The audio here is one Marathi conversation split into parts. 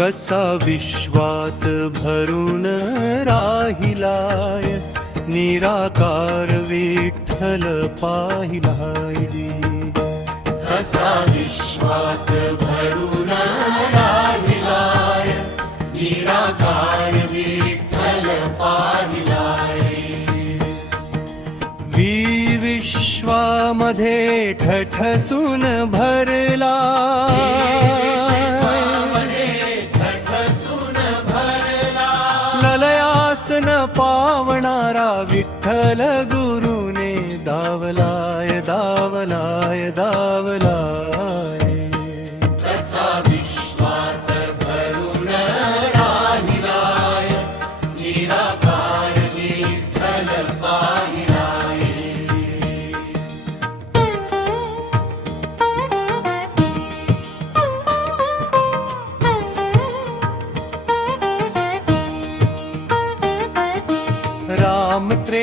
कसा विश्वात भरून राहिलाय, निराकार विठ्ठल पाहिलाय. कसा विश्वात भरून राहिलाय, निराकार विठ्ठल पाहिलाय. विश्वामध्ये ठठसून भरला, ललयासन पावणारा विठ्ठल गुरुने दावलाय, दावलाय, दावलाय. कसा विश्वात भरून राहिलाय, निराकार विठ्ठल पाहिलाय.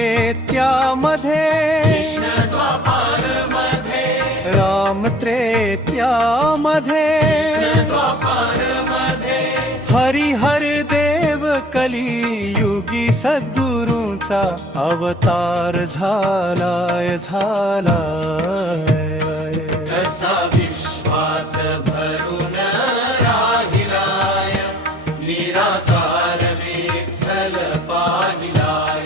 रामत्रेत्यामध्ये, कृष्ण द्वापारमध्ये, रामत्रेत्यामध्ये, कृष्ण द्वापारमध्ये, हरिहर देव कलियुगी सद्गुरूंचा अवतार झालाय, झालाय. कसा विश्वात भरून राहिलाय, निराकार विठ्ठल पाहिलाय.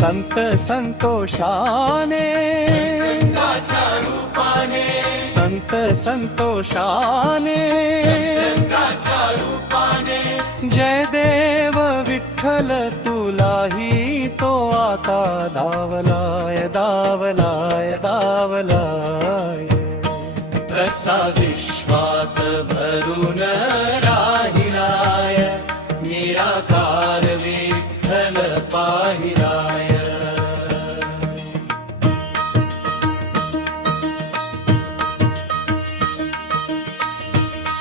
संत संतोषाने, संताच्या रूपाने, संत संतोषाने, संताच्या रूपाने, जय देव विठ्ठल तुलाही तो आता दावलाय, दावलाय, दावलाय. कसा विश्वात भरून